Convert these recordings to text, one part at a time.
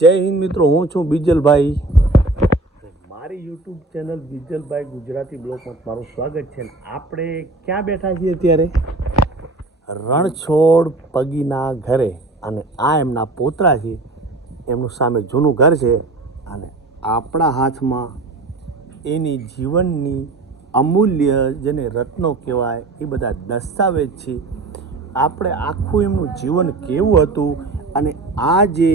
જય હિન્દ મિત્રો હું છું બીજલભાઈ. મારી યુટ્યુબ ચેનલ બીજલભાઈ ગુજરાતી બ્લોગમાં તમારું સ્વાગત છે આપણે ક્યાં બેઠા છીએ અત્યારે? રણછોડ પગીના ઘરે અને આ એમના પોતરા છે. એમનું સામે જૂનું ઘર છે અને આપણા હાથમાં એની જીવનની અમૂલ્ય જેને રત્નો કહેવાય એ બધા દસ્તાવેજ છે. આપણે આખું એમનું જીવન કેવું હતું અને આ જે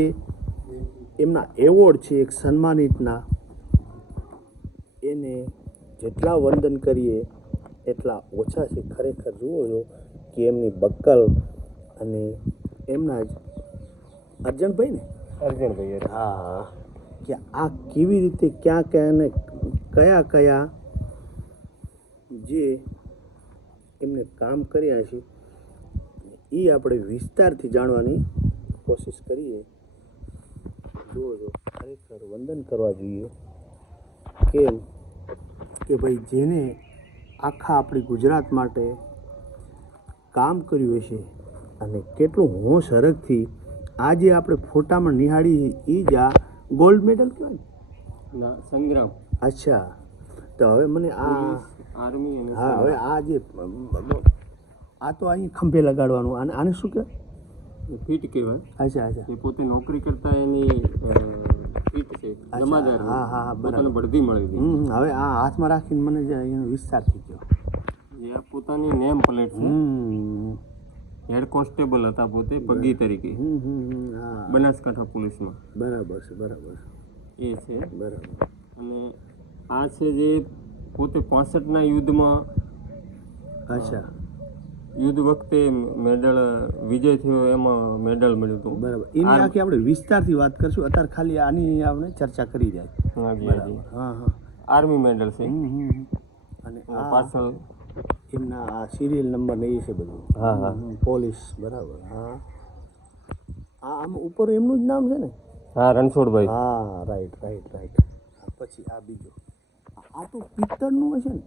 એમના એવોર્ડ છે એક સન્માનિતના. એને જેટલા વંદન કરીએ એટલા ઓછા છે. ખરેખર જુઓ છો કે એમની બક્કલ અને એમના જ અર્જણભાઈ ને? અર્જણભાઈ હા. કે આ કેવી રીતે ક્યાં ક્યાં અને કયા કયા જે એમને કામ કર્યા છે એ આપણે વિસ્તારથી જાણવાની કોશિશ કરીએ. જો ખરેખર વંદન કરવા જોઈએ કેમ કે ભાઈ જેને આખા આપણી ગુજરાત માટે કામ કર્યું હશે અને કેટલું હોશ હરખથી આજે આપણે ફોટામાં નિહાળી એ જ આ ગોલ્ડ મેડલ કહેવાય ને? ના સંગ્રામ. અચ્છા. તો હવે મને આ આર્મી હા હવે આ જે આ તો અહીં ખંભે લગાડવાનું આને આને શું કહેવાય? ફીટ કહેવાય. અચ્છા અચ્છા. એ પોતે નોકરી કરતા એની ફીટ છે. જમાદાર હા, હા, હા, બરાબર. બઢતી મળી હતી હવે આ હાથમાં રાખીને મને જરા એનો વિસ્તારથી ગયો. એ આ પોતાની નેમ પ્લેટ છે. હેડ કોન્સ્ટેબલ હતા પોતે પગી તરીકે. બનાસકાંઠા પોલીસમાં. બરાબર છે બરાબર એ છે. બરાબર. અને આ છે જે પોતે પાસઠના યુદ્ધમાં અચ્છા. યુદ્ધ વખતે મેડલ વિજય થયો એમાં મેડલ મળ્યું હતું. બરાબર. એની આખી આપણે વિસ્તારથી વાત કરશું. અત્યારે ખાલી આની આપણે ચર્ચા કરી રહ્યા હાજી હા હા આર્મી મેડલ છે. અને આ પાછળ એમના આ સિરિયલ નંબર ને એ છે બધું. હા હા. પોલીસ બરાબર હા. આ આમ ઉપર એમનું જ નામ છે ને? હા રણછોડભાઈ. હા રાઈટ રાઈટ રાઈટ પછી આ બીજો. આ- આ તો પિત્તળનું હશે ને?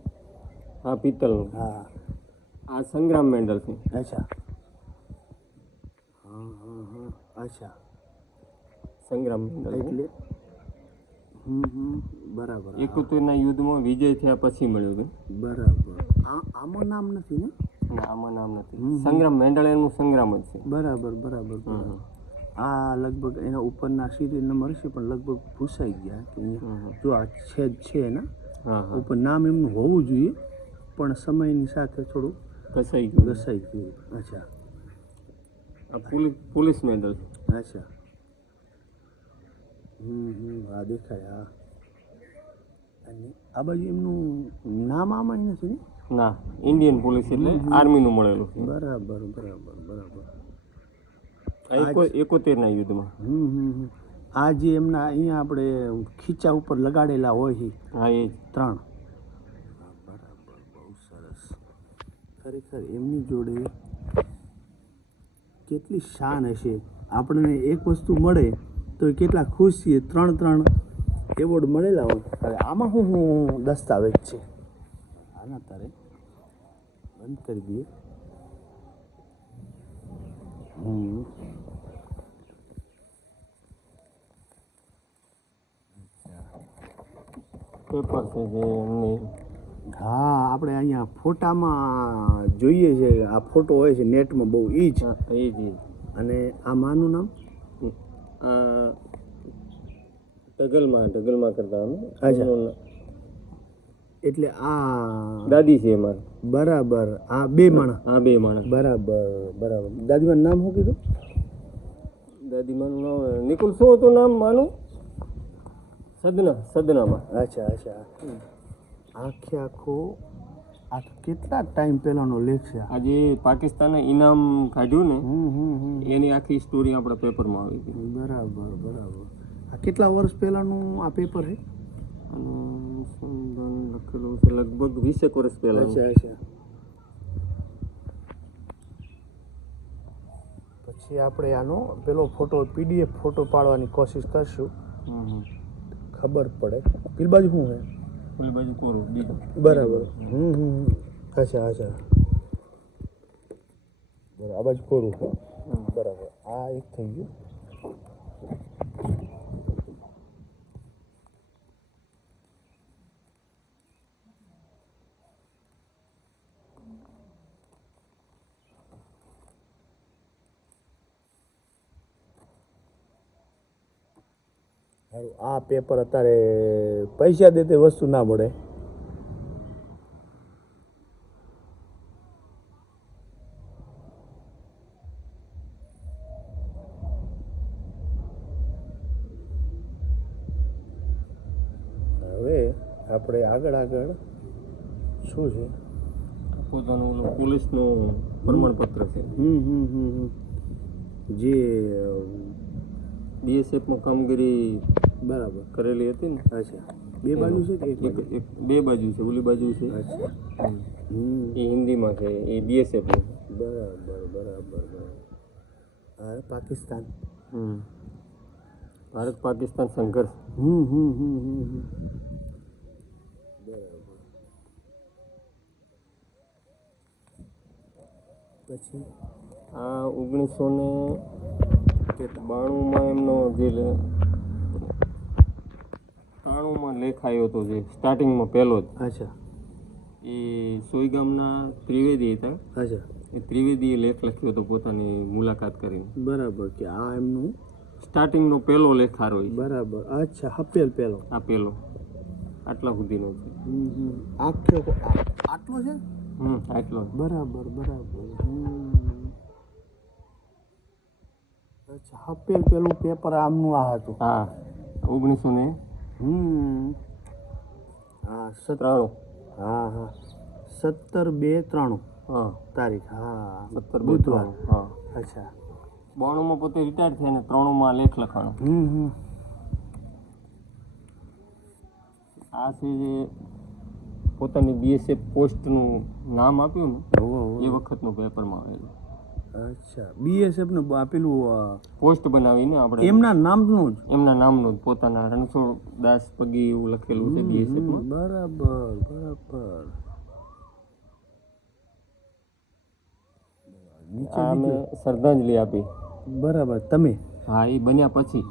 હા પિત્તળનું. હા. આ સંગ્રામ મેન્ડલ છે. અચ્છા. હા હા હા. અચ્છા. સંગ્રામ મેન્ડલ એટલે? બરાબર. એકોતેરના યુદ્ધમાં વિજય થયા પછી મળ્યું હતું બરાબર. આ આમાં નામ નથી ને? આમાં નામ નથી. સંગ્રામ મેડલ એનું સંગ્રામ જ છે. બરાબર બરાબર આ લગભગ એના ઉપરના સિરિયલ નંબર છે પણ લગભગ ભૂસાઈ ગયા કે જો આ છેદ છે ને હા ઉપર નામ એમનું હોવું જોઈએ પણ સમયની સાથે થોડું કસાઈ ગયું. ઘસાઈ ગયું. અચ્છા. આ પોલીસ પોલીસ મેડલ અચ્છા. હમ હમ હા દેખાય હા. અને આ બાજુ એમનું નામ આમાં નથી ને? ના ઇન્ડિયન પોલીસ એટલે આર્મીનું મળેલું છે. બરાબર બરાબર બરાબર. એકોતેરના યુદ્ધમાં. હમ હમ હમ. આ જે એમના અહીંયા આપણે ખીચા ઉપર લગાડેલા હોય છે હા એ ત્રણ હા, બરાબર બહુ સરસ ખરેખર એમની જોડે કેટલી શાન હશે? આપણને એક વસ્તુ મળે તો કેટલા ખુશ છીએ? ત્રણ ત્રણ એવોર્ડ મળેલા હોય. હવે આમાં શું શું દસ્તાવેજ છે. આના તારે બંધ કરી દઈએ. હમ. પેપર છે જે એમની હા આપણે અહીંયા ફોટામાં જોઈએ છે આ ફોટો હોય છે નેટમાં બહુ એ જ. એ જ. અને આ માનું નામ? આ ઢગલમાં ઢગલમાં કરતા અમે. અચ્છા. એટલે આ દાદી છે મારે બરાબર આ બે માણસ. હા બે માણસ. બરાબર બરાબર. દાદીમાનું નામ શું કીધું? દાદી માનું નામ નિકુલ શું હતું નામ માનું? સદના સદનામાં. અચ્છા અચ્છા. આખે આખો આ કેટલા ટાઈમ પહેલાનો લેખ છે આ? આજે પાકિસ્તાને ઇનામ કાઢ્યું ને હમ હમ હમ. એની આખી સ્ટોરી આપણા પેપરમાં આવી હતી. બરાબર બરાબર. આ કેટલા વર્ષ પહેલાનું આ પેપર છે? અનુસંધાન લખેલું છે લગભગ વીસેક વર્ષ પહેલા. અચ્છા અચ્છા. પછી આપણે આનો પેલો ફોટો પીડીએફ ફોટો પાડવાની કોશિશ કરશું. ખબર પડે. પેલી બાજુ શું છે? પેલી બાજુ કોરું બીજું. બરાબર. હમ હમ હમ. અચ્છા અચ્છા. બરાબર આ બાજુ કોરું. બરાબર. આ એક થઈ ગયું. સારું આ પેપર અત્યારે પૈસા દે તે વસ્તુ ના મળે. હવે આપણે આગળ આગળ શું છે? પોતાનું પોલીસનું પ્રમાણપત્ર છે. જે બીએસએફમાં કામગીરી બરાબર કરેલી હતી ને? અચ્છા. બે બાજુ છે કે એક એક બે બાજુ છે ઓલી બાજુ છે. અચ્છા. એ હિન્દીમાં છે એ બીએસએફ બરાબર બરાબર બરાબર. પાકિસ્તાન. હમ. ભારત પાકિસ્તાન સંઘર્ષ. હમ હમ હમ હમ હમ. બરાબર. પછી? આ ઓગણીસો ને બાણુંમાં એમનો જે ત્રાણુંમાં લેખ આવ્યો હતો જે સ્ટાર્ટિંગમાં પહેલો જ. અચ્છા. એ સોયગામના ત્રિવેદી હતા. અચ્છા. એ ત્રિવેદીએ લેખ લખ્યો હતો પોતાની મુલાકાત કરીને. બરાબર કે આ એમનું? સ્ટાર્ટિંગનો પહેલો લેખ હારો બરાબર. અચ્છા હપેલ પહેલો. આ પહેલો. આટલા સુધીનો છે. આખો આટલો છે? હમ આટલો. બરાબર બરાબર. અચ્છા હપેલ પેલું પેપર આમનું આ હતું. હા ઓગણીસો ને હમ. હા સત હા હા. સત્તર બે ત્રાણું. હા. તારીખ હા. સત્તર બુધવાર. હા. અચ્છા. બાણુંમાં પોતે રિટાયર થયા ને ત્રાણુંમાં લેખ લખાણો. હમ હમ. આ છે જે પોતાની બીએસએફ પોસ્ટનું નામ આપ્યું ને. એ વખતનું પેપરમાં આવેલું. અચ્છા. બીએસએફનું આપેલું પોસ્ટ બનાવીને આપણે એમના નામનું જ? એમના નામનું જ પોતાના રણછોડ દાસ પગી એવું લખેલું છે બીએસએફમાં બરાબર બરાબર. શ્રદ્ધાંજલિ આપી. બરાબર તમે? હા એ બન્યા પછી.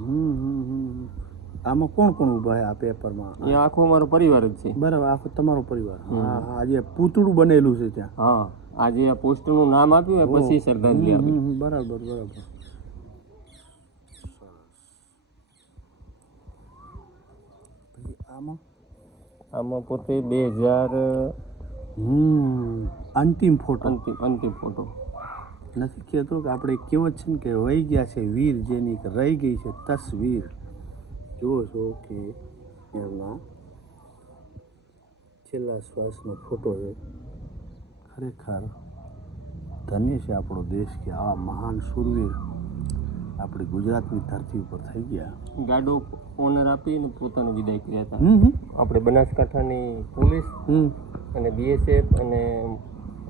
આમાં કોણ કોણ ઊભા છે આ પેપરમાં એ આખો અમારો પરિવાર જ છે. બરાબર આખો તમારો પરિવાર. હા હા જે પૂતળું બનેલું છે ત્યાં. હા. આ જે આ પોસ્ટનું નામ આપ્યું એ પછી શ્રદ્ધાંજલિ આપી. બરાબર બરાબર. આમાં? આમાં પોતે બે હજાર અંતિમ ફોટો. અંતિમ અંતિમ ફોટો. નથી કહેતો કે આપણે કેવો છે ને કે વહી ગયા છે વીર જેની રહી ગઈ છે તસવીર. જુઓ છો કે એમના છેલ્લા શ્વાસનો ફોટો છે. ખરેખર ધન્ય છે આપણો દેશ કે આવા મહાન શૂરવીર આપણી ગુજરાતની ધરતી ઉપર થઈ ગયા. ગાડો ઓનર આપીને પોતાનું વિદાય કર્યા હતા. આપણે બનાસકાંઠાની પોલીસ અને બીએસએફ અને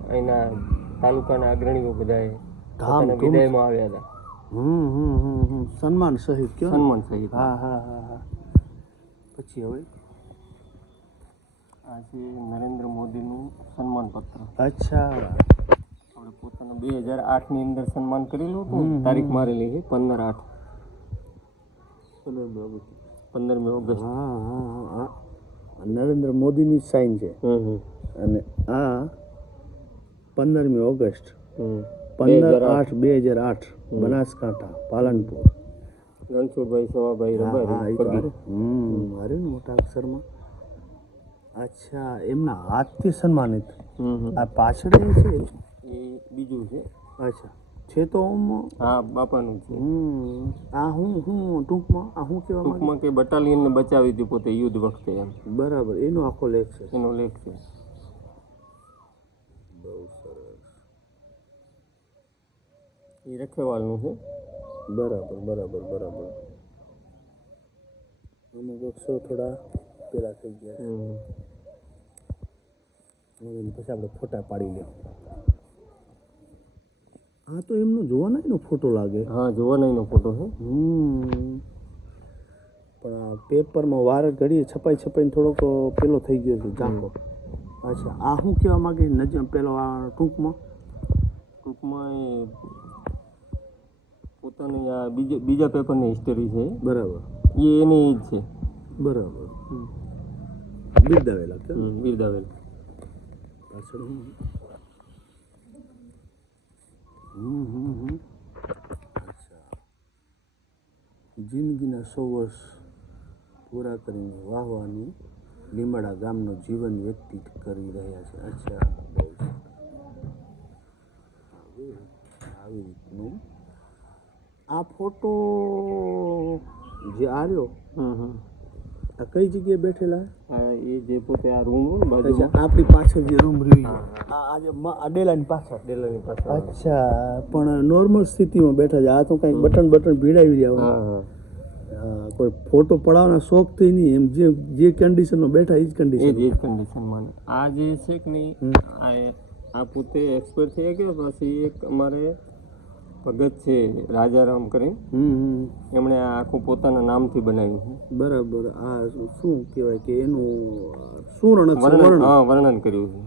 અહીંના તાલુકાના અગ્રણીઓ બધાએ પોતાના. વિદાયમાં આવ્યા હતા. હમ હમ હમ હમ. સન્માન સહિત? સન્માન સહિત. હા હા હા હા. પછી હવે? આ છે નરેન્દ્ર મોદીનું સન્માન પત્ર અચ્છા. આપણે પોતાનું બે હજાર આઠની અંદર સન્માન કરેલું હતું ને, તારીખ મારેલી છે પંદર આઠ. પંદરમી ઓગસ્ટ. હા હા હા આ નરેન્દ્ર મોદીની સાઇન છે. હમ હમ. અને આ પંદરમી ઓગસ્ટ. હમ. પંદર આઠ. બે હજાર આઠ બનાસકાંઠા પાલનપુર. રણછોડભાઈ સવાભાઈ હા હા રબારી હમ મારે મોટા અક્ષરમાં. અચ્છા એમના હાથથી સન્માનિત. આ પાછળ છે? એ બીજું છે. અચ્છા. છે તો હા બાપાનું છે. આ હું હું ટૂંકમાં આ હું કહેવા ટૂંકમાં કે બટાલિયનને બચાવી હતી પોતે યુદ્ધ વખતે એમ. બરાબર. એનો આખો લેખ છે. એનો લેખ છે. બહુ સરસ. એ રખેવાલનું છે. બરાબર બરાબર બરાબર. અમુક અક્ષરો થોડા પેલા થઈ ગયા. પછી આપણે ફોટા પાડી લે. આ તો એમનો જોવાના એનો ફોટો લાગે. હા જોવાનાઈનો ફોટો છે હમ. પણ આ પેપરમાં વાર ઘડીએ છપાઈ છપાઈને થોડોક પેલો થઈ ગયો છે ઝાંખો. અચ્છા આ શું કહેવા માંગે? નજર પેલો આ ટૂંકમાં? ટૂંકમાં એ પોતાની આ બીજા બીજા પેપરની હિસ્ટરી છે. બરાબર. એ એની જ છે. બરાબર. બિરદાવેલ પાછળ હું હમ હમ હમ અચ્છા જિંદગીના સો વર્ષ પૂરા કરીને વાહવાની. લીમડા ગામનું જીવન વ્યતીત કરી રહ્યા છે. અચ્છા આવી રીતનું. આ ફોટો જે આવ્યો આ કઈ જગ્યાએ બેઠેલા? આ એ જે પોતે આ રૂમ બાજુમાં. આપણી પાછળ જે રૂમ રહ્યું આ આજે અડેલાની પાછળ. ડેલાની પાછળ. અચ્છા પણ નોર્મલ સ્થિતિમાં બેઠા છે. આ તો કંઈક બટન બટન ભીડાવી રહ્યા હા કોઈ ફોટો પડાવવાના શોખથી નહીં. એમ જે જે કન્ડિશનમાં બેઠા એ જ કન્ડિશન જ એ જ કન્ડિશનમાં આ જે છે કે નહીં આ આ પોતે એક્સપર્ટ થઈ ગયો પછી એક અમારે ભગત છે રાજારામ કરીને. એમણે આ આખું પોતાના નામથી બનાવ્યું છે. બરાબર. આ શું કહેવાય કે એનું સુવર્ણ વર્ણન હા વર્ણન કર્યું છે.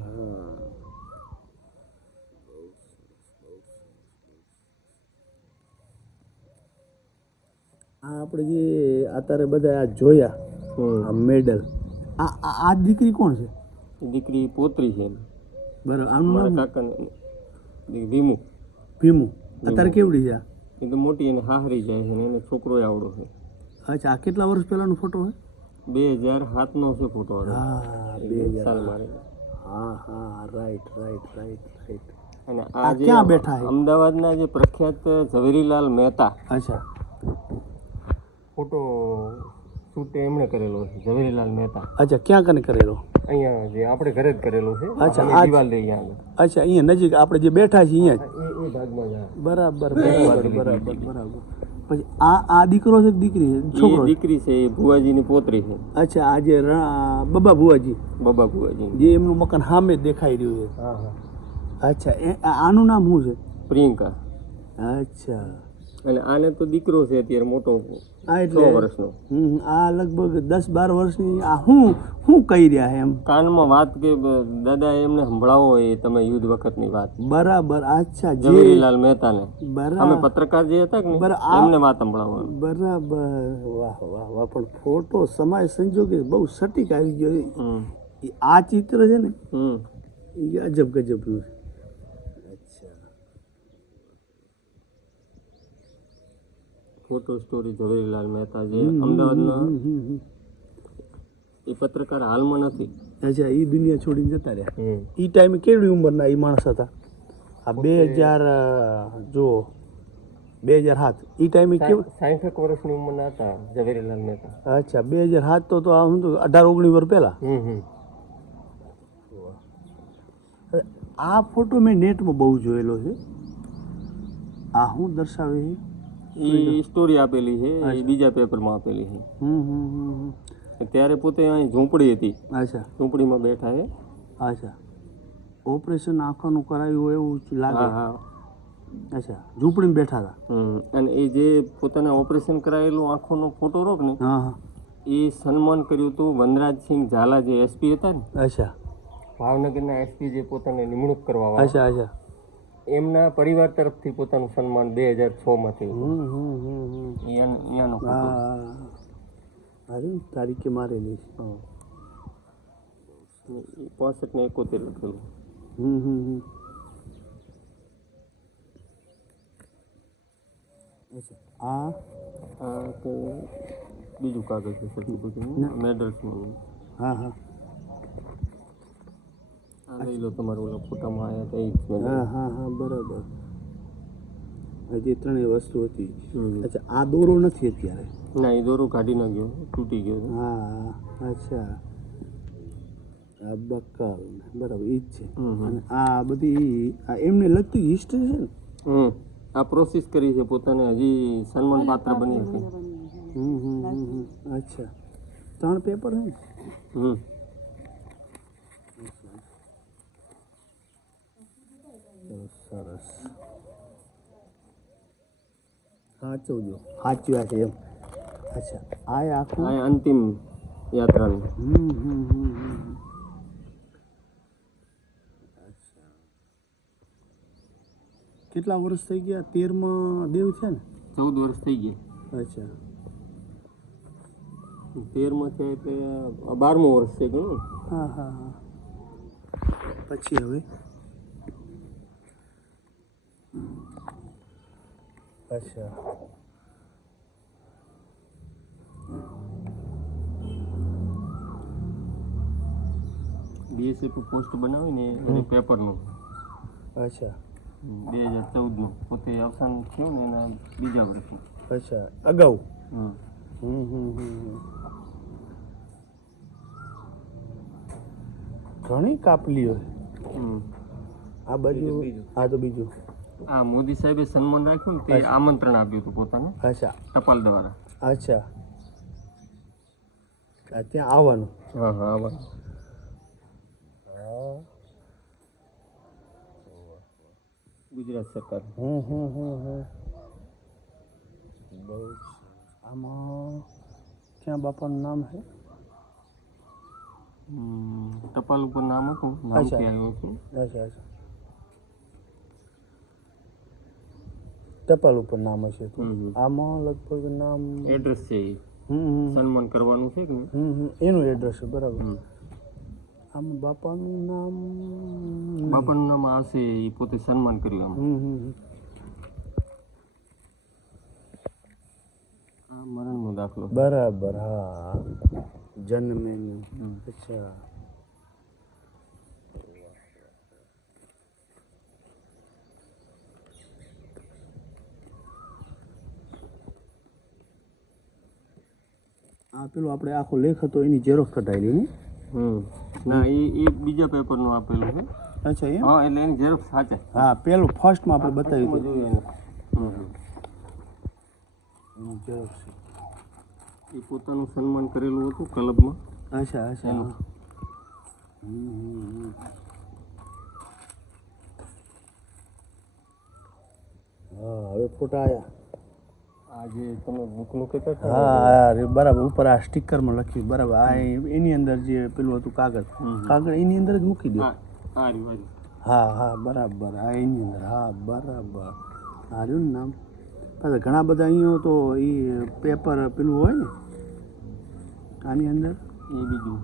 આ આપણે જે અત્યારે બધા આ જોયા. આ મેડલ આ આ દીકરી કોણ છે? દીકરી પોતરી છે. બરાબર. આનું નામ? કાકાને ભીમુ. ભીમુ. અત્યારે કેવડી છે? એ તો મોટી એને હાહરી જાય છે ને એને છોકરો આવડો છે. અચ્છા આ કેટલા વર્ષ પહેલાનો ફોટો છે બે હજાર સાતનો છે ફોટો હા બે હજાર હા હા રાઈટ રાઈટ રાઈટ રાઈટ અને આ ક્યાં બેઠા છે? અમદાવાદના જે પ્રખ્યાત ઝવેરીલાલ મહેતા. અચ્છા. ફોટો શૂટ એમણે કરેલો છે ઝવેરીલાલ મહેતા. અચ્છા ક્યાં કને કરેલો? અહીંયા જે આપણે ઘરે જ કરેલો છે. અચ્છા, આ દિવાલ દે અહીંયા અચ્છા અહીંયા નજીક આપણે જે બેઠા છીએ અહીંયા બરાબર બરાબર બરાબર બરાબર. પછી આ આ દીકરો છે દીકરી છે? છોકરો દીકરી છે એ ભુવાજીની પોતરી છે. અચ્છા આજે બબા ભુવાજી? બબા ભુવાજી. જે એમનું મકાન સામે જ દેખાઈ રહ્યું છે. અચ્છા એ આનું નામ શું છે? પ્રિયંકા. અચ્છા. અને આને તો દીકરો છે અત્યારે મોટો એટલે વર્ષનો. આ લગભગ દસ બાર વર્ષની આ હું હું કહી રહ્યા એમ. કાનમાં વાત કે દાદા એમને સંભળાવો એ તમે યુદ્ધ વખતની વાત. બરાબર અચ્છા ઝવેરીલાલ મહેતાને. અમે બરાબર પત્રકાર જે હતા કે એમને વાત સંભળાવો બરાબર વાહ વાહ વાહ પણ ફોટો સમય સંજોગે બહુ સટીક આવી ગયો આ ચિત્ર છે ને હમ. એ અજબ ગજબનું છે અચ્છા ફોટો સ્ટોરી ઝવેરીલાલ મહેતા જે અમદાવાદના. એ પત્રકાર હાલમાં નથી. અચ્છા એ દુનિયા છોડીને જતા રહ્યા? એ ટાઈમે કેવી ઉંમરના એ માણસ હતા? આ બે હજાર જો બે હજાર સાત એ ટાઈમે કેવું સાઠક વર્ષની ઉંમરના હતા ઝવેરીલાલ મહેતા. અચ્છા બે હજાર સાત તો તો આ શું તો અઢાર ઓગણીસ વર્ષ પહેલાં આ ફોટો મેં નેટમાં બહુ જોયેલો છે. આ હું દર્શાવે છે? એ સ્ટોરી આપેલી છે એ બીજા પેપરમાં આપેલી છે. ત્યારે પોતે અહીં ઝૂંપડી હતી. અચ્છા. ઝૂંપડીમાં બેઠા છે. અચ્છા. ઓપરેશન આંખોનું કરાયું એવું લાગે. હા અચ્છા. ઝૂંપડીમાં બેઠા હતા. અને એ જે પોતાના ઓપરેશન કરાયેલું આંખોનો ફોટો રોક ને એ સન્માન કર્યું હતું વનરાજસિંહ ઝાલા જે એસપી હતા ને. અચ્છા. ભાવનગરના એસપી જે પોતાને નિમણૂક કરવા અચ્છા અચ્છા. એમના પરિવાર તરફથી પોતાનું સન્માન બે હજાર છ માં થયું હમ હમ હમ હમ. ઈયાનો- ઈયાનો હા. અરે તારીખે મારે છે હા. એ પાસઠ ને એકોતેર લખેલું. હમ હમ હમ. આ? આ બીજું કાગળ છે સર્ટિફિકેટ મેડલ્સનું હા હા. લઈ લો તમારું ઓલા ફોટામાં આવ્યા હતા એ હા હા હા બરાબર. હજી ત્રણેય વસ્તુ હતી. અચ્છા આ દોરો નથી અત્યારે? ના એ દોરો કાઢી નાખ્યો તૂટી ગયો હા અચ્છા. આ બક્કલ બરાબર એ જ છે. અને આ બધી આ એમને લગતી હિસ્ટ્રી છે ને? આ પ્રોસેસ કરી છે પોતાને હજી સન્માન પાત્ર બની હતી હમ હમ. અચ્છા. ત્રણ પેપર છે ને? હમ. ચલો, સરસ સાચવજો સાચવ્યા છે એમ અચ્છા આ એ આખું આ અંતિમ યાત્રાની હમ હમ હમ હમ. અચ્છા કેટલા વર્ષ થઈ ગયા તેરમાં દેવ છે ને ચૌદ વર્ષ થઈ ગયા અચ્છા તેરમાં છે એટલે આ બારમું વર્ષ છે ગણું ને. હા હા હા પછી હવે? અચ્છા. બીએસસી પર પોસ્ટ બનાવીને એનું પેપરનું અચ્છા. બે હજાર ચૌદનું. પોતે અવસાન થયું ને એના બીજા વર્ષનું અચ્છા. અગાઉ? ઘણી કાપલીઓ આ બાજુ. આ તો બીજું. આ મોદી સાહેબે સન્માન રાખ્યું ને તે આમંત્રણ આપ્યું હતું પોતાને. અચ્છા. ટપાલ દ્વારા. અચ્છા. ત્યાં આવવાનું. હા હા આવવાનું. ગુજરાત સરકાર. હમ હમ હમ હમ. આમાં ક્યાં બાપાનું નામ છે? ટપાલ ઉપર નામ હતું. નામ ક્યાં આવ્યું હતું? અચ્છા અચ્છા. ટપાલ ઉપર નામ હશે તો. આમાં લગભગ નામ એડ્રેસ છે સન્માન કરવાનું છે કે એનું એડ્રેસ છે બરાબર. આમ બાપાનું નામ બાપાનું નામ આવશે એ પોતે સન્માન કર્યું આમ. મરણનો દાખલો. બરાબર હા. જન્મ અચ્છા. આ પેલો આપણે આખો લેખ હતો એની ઝેરોક્ષ કઢાયેલી ને હમ. ના એ એ બીજા પેપરનું આપેલું છે. અચ્છા એમ? હા એટલે એની ઝેરોક્ષ સાચે. હા પેલું ફર્સ્ટમાં આપણે બતાવ્યું હતું. એનું. ઝેરોક્ષ એ પોતાનું સન્માન કરેલું હતું ક્લબમાં. અચ્છા અચ્છા. હમ. હા હવે ફોટા આયા આ જે તમે બુકનું કહેતા હતા હા બરાબર ઉપર આ સ્ટીકરમાં લખ્યું બરાબર. આ એની અંદર જે પેલું હતું કાગળ કાગળ એની અંદર જ મૂકી દો. હા. હા બરાબર આ એની અંદર હા બરાબર. આ ને નામ પાછા ઘણા બધા અહીંયા તો એ પેપર પેલું હોય ને આની અંદર? એ બીજું.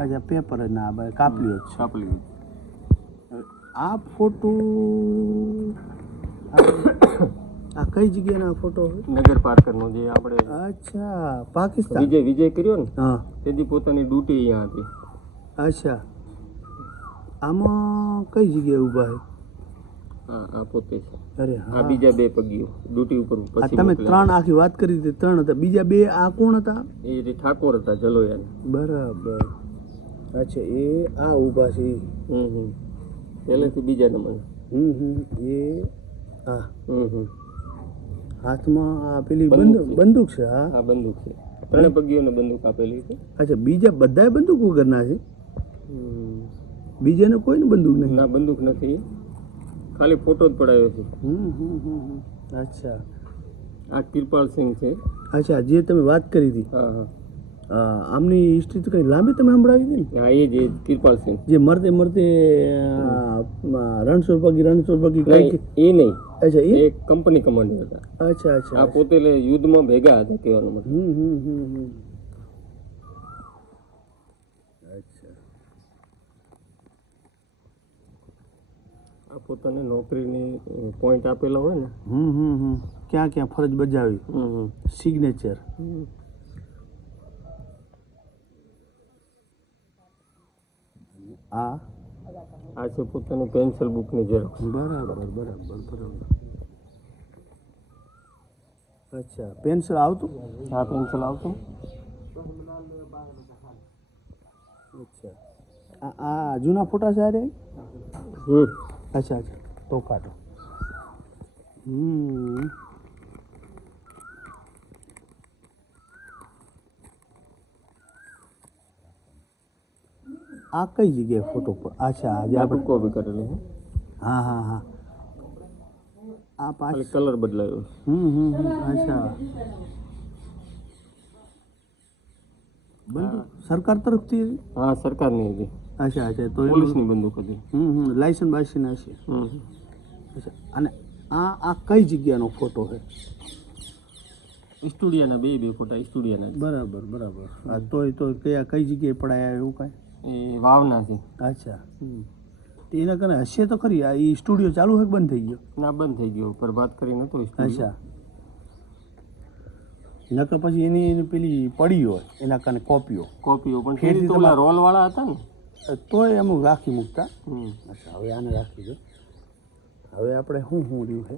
અચ્છા પેપર ના કાપલી જ. છે આ ફોટો આ- કઈ જગ્યાના ફોટો નગર પાર્કરનો જે આપણે અચ્છા પાકિસ્તાન. વિજય વિજય કર્યો ને? હા. તેથી પોતાની ડ્યુટી અહીંયા હતી. અચ્છા. આમાં કઈ જગ્યાએ ઊભા છે? હા આ પોતે છે. અરે હા. બીજા બે પગીઓ ડ્યુટી ઉપર પછી તમે ત્રણ આખી વાત કરી હતી ત્રણ હતા. બીજા બે આ કોણ હતા? એ જે ઠાકોર હતા જલોયા બરાબર. અચ્છા એ આ ઊભા છે. હમ હમ. પહેલેથી બીજા નંબર હમ હમ. એ આ. હમ હમ. હાથમાં આ પેલી બંદૂક બંદૂક છે. હા? આ બંદૂક છે. ત્રણે પગીઓને બંદૂક આપેલી છે. અચ્છા બીજા બધાય બંદૂક વગરના છે. બીજાને કોઈને બંદૂક નહીં? ના બંદૂક નથી. ખાલી ફોટો જ પડાયો છે. અચ્છા. આ કિરપાલ સિંહ છે. અચ્છા જે તમે વાત કરી હતી. હા હા. આમની હિસ્ટ્રી તો કઈ લાંબી તમે સંભળાવી હતી હા એ જે કિરપાલ સિંહ. જે મરતે મરતે રણછોડ પગી રણછોડ પગી કઈ એ નહીં. અચ્છા એ એક કંપની કમાન્ડર હતા. અચ્છા અચ્છા આ પોતે લે યુદ્ધમાં ભેગા હતા કહેવાનો મતલબ. હમ હમ હમ હમ. અચ્છા. આ પોતાને નોકરીની પોઈન્ટ આપેલા હોય ને. હમ હમ હમ. ક્યાં ક્યાં ફરજ બજાવી. સિગ્નેચર આ આ છે પોતાની પેન્સિલ બુકની ઝેરોક્ષ બરાબર બરાબર બરાબર. અચ્છા પેન્સિલ આવતું? હા પેન્સિલ આવતું. અચ્છા. આ જૂના ફોટા છે અરે અચ્છા અચ્છા. તો કાઢો. હમ. આ કઈ જગ્યાએ ફોટો અચ્છા આજે આ આપણે કોપી કરેલો છે. હા હા હા. આ પાછળ કલર બદલાયો. હમ હમ હમ, અચ્છા. સરકાર તરફથી હા સરકારની હતી. અચ્છા અચ્છા. તો પોલીસની બંદૂક હતી. હમ હમ. લાયસન્સ બાયસન્સ હશે અચ્છા. અને આ આ કઈ જગ્યાનો ફોટો છે? સ્ટુડિયાના બે બે ફોટા સ્ટુડિયાના બરાબર બરાબર. આ તોય તો કયા કઈ જગ્યાએ પડાયા એવું કાંઈ? એ વાવના છે. અચ્છા. એના કારણે હશે તો ખરી? આ સ્ટુડિયો ચાલુ હોય કે બંધ થઈ ગયો? ના બંધ થઈ ગયો. પ્રભાત કરીને તો અચ્છા. નકર પછી એની એની પેલી પડી હોય એના કારણે કોપીઓ. કોપીઓ પણ ફેરથી તો રોલ વાળા હતા ને? તોય અમુક રાખી મૂકતા. અચ્છા હવે આને રાખી દો. હવે આપણે શું શું રહ્યું છે?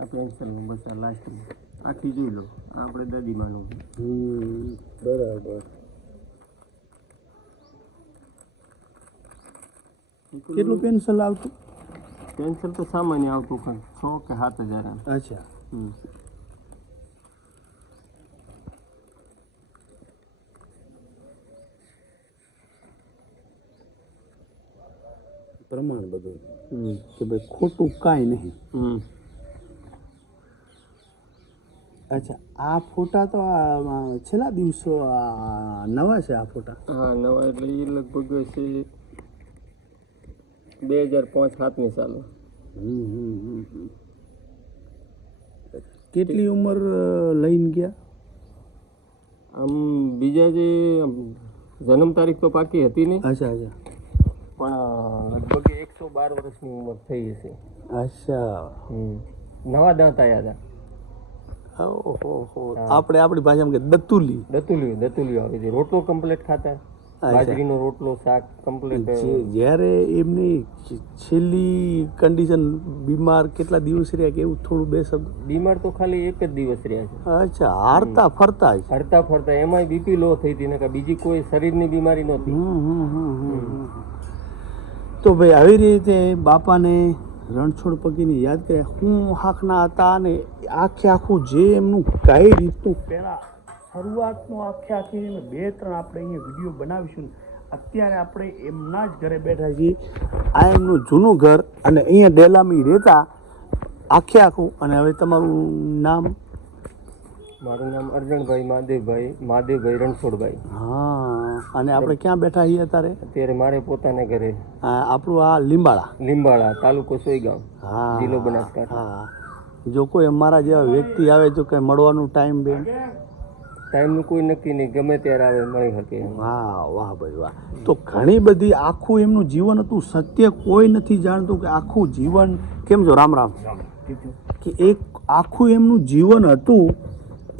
આ પેન્સિલનું બસ આ લાસ્ટમાં આખી જોઈ લો આપણે દાદીમાનું બરાબર. કેટલું પેન્સિલ આવતું? પેન્સિલ તો સામાન્ય આવતું પણ છ કે સાત હજાર અચ્છા. પ્રમાણ બધું. કે ભાઈ ખોટું કાંઈ નહીં. અચ્છા આ ફોટા તો છેલ્લા દિવસો નવા છે આ ફોટા? હા નવા એટલે એ લગભગ છે બે હજાર પાંચ સાતની સાલમાં. કેટલી ઉંમર લઈને ગયા? આમ બીજા જે જન્મ તારીખ તો પાકી હતી નહીં અચ્છા અચ્છા. પણ લગભગ એકસો બાર વર્ષની ઉંમર થઈ હશે. અચ્છા. હમ. નવા દાંત આવ્યા હતા. આપણે આપણી ભાષામાં કે દતુલી. દતુલી દતુલી આવી હતી રોટલો કમ્પ્લીટ ખાતા. બાજરીનો રોટલો શાક કમ્પ્લીટ જ્યારે એમની છેલ્લી કન્ડિશન બીમાર કેટલા દિવસ રહ્યા કે એવું થોડું બે શબ્દ? બીમાર તો ખાલી એક જ દિવસ રહ્યા છે. અચ્છા હારતા ફરતા ફરતા ફરતા. એમાંય બીપી લો થઈ હતી ને કે બીજી કોઈ શરીરની બીમારી નહોતી. તો ભાઈ આવી રીતે બાપાને રણછોડ પગીને યાદ કર્યા. હું હાખના હતા અને આખે આખું જે એમનું કઈ રીતનું પહેલાં શરૂઆતનું આખે આખી બે ત્રણ આપણે અહીંયા વીડિયો બનાવીશું અત્યારે આપણે એમના જ ઘરે બેઠા છીએ. આ એમનું જૂનું ઘર અને અહીંયા ડેલામી રહેતા આખે આખું. અને હવે તમારું નામ? મારું નામ અર્જણભાઈ મહાદેવભાઈ મહાદેવભાઈ રણછોડભાઈ. હા અને આપણે ક્યાં બેઠા છીએ અત્યારે? અત્યારે મારે પોતાના ઘરે. આ આપણું આ લીંબાળા. લીંબાળા તાલુકો સોઈગામ હા જિલ્લો બનાસકાંઠા. હા. જો કોઈ અમારા જેવા વ્યક્તિ આવે તો કઈ મળવાનું ટાઈમ બેન. ટાઈમનું કોઈ નક્કી નહીં ગમે ત્યારે આવે મળી શકે વાહ વાહ ભાઈ વાહ. તો ઘણી બધી આખું એમનું જીવન હતું સત્ય કોઈ નથી જાણતું કે આખું જીવન કેમ છો? રામ રામ. કે એક આખું એમનું જીવન હતું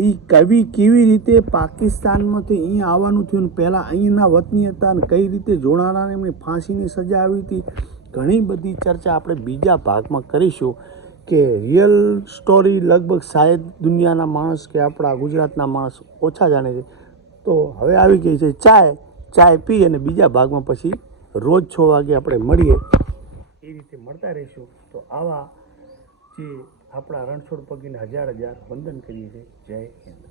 એ કવિ કેવી રીતે પાકિસ્તાનમાંથી અહીંયા આવવાનું થયું ને પહેલાં અહીંના વતની હતા અને કઈ રીતે જોડાણાને એમની ફાંસીની સજા આવી હતી ઘણી બધી ચર્ચા આપણે બીજા ભાગમાં કરીશું. કે રિયલ સ્ટોરી લગભગ શાયદ દુનિયાના માણસ કે આપણા ગુજરાતના માણસ ઓછા જાણે છે. તો હવે આવી ગઈ છે ચાય. ચાય પી અને બીજા ભાગમાં પછી રોજ છ વાગે આપણે મળીએ. એ રીતે મળતા રહીશું. તો આવા જે આપણા રણછોડ પગીને હજાર હજાર વંદન કરીએ છીએ. જય હિન્દ.